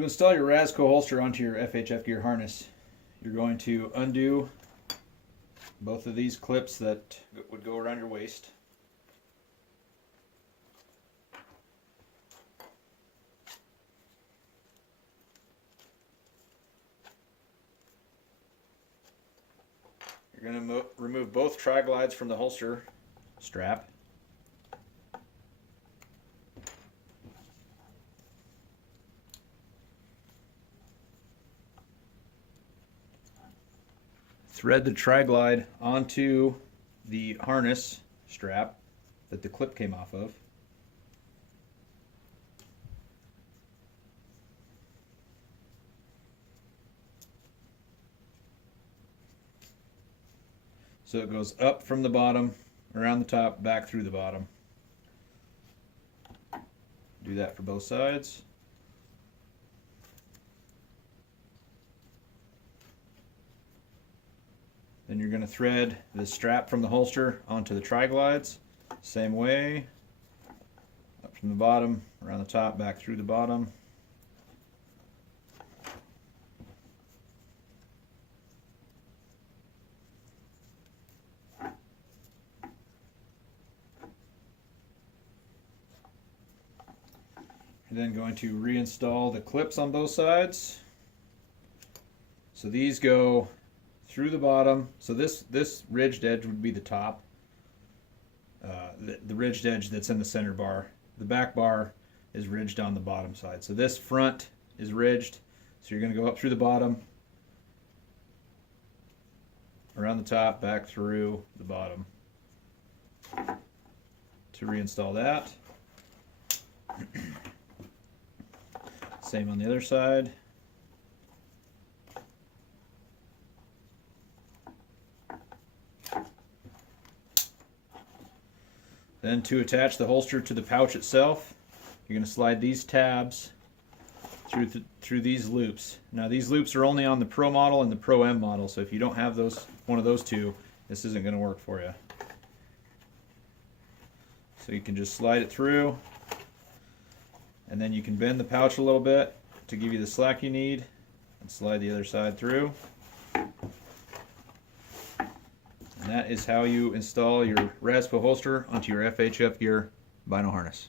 To install your Razco holster onto your FHF Gear harness, you're going to undo both of these clips that would go around your waist. You're going to remove both tri-glides from the holster strap. Thread the tri-glide onto the harness strap that the clip came off of. So it goes up from the bottom, around the top, back through the bottom. Do that for both sides. Then you're going to thread the strap from the holster onto the tri-glides. Same way, up from the bottom, around the top, back through the bottom. You're then going to reinstall the clips on both sides. So these go through the bottom. So this ridged edge would be the top. The ridged edge that's in the center bar. The back bar is ridged on the bottom side. So this front is ridged. So you're going to go up through the bottom, around the top, back through the bottom. To reinstall that. Same on the other side. Then to attach the holster to the pouch itself, you're going to slide these tabs through these loops. Now these loops are only on the Pro model and the Pro M model, so if you don't have one of those two, this isn't going to work for you. So you can just slide it through, and then you can bend the pouch a little bit to give you the slack you need, and slide the other side through. And that is how you install your Razco holster onto your FHF Gear Bino Harness.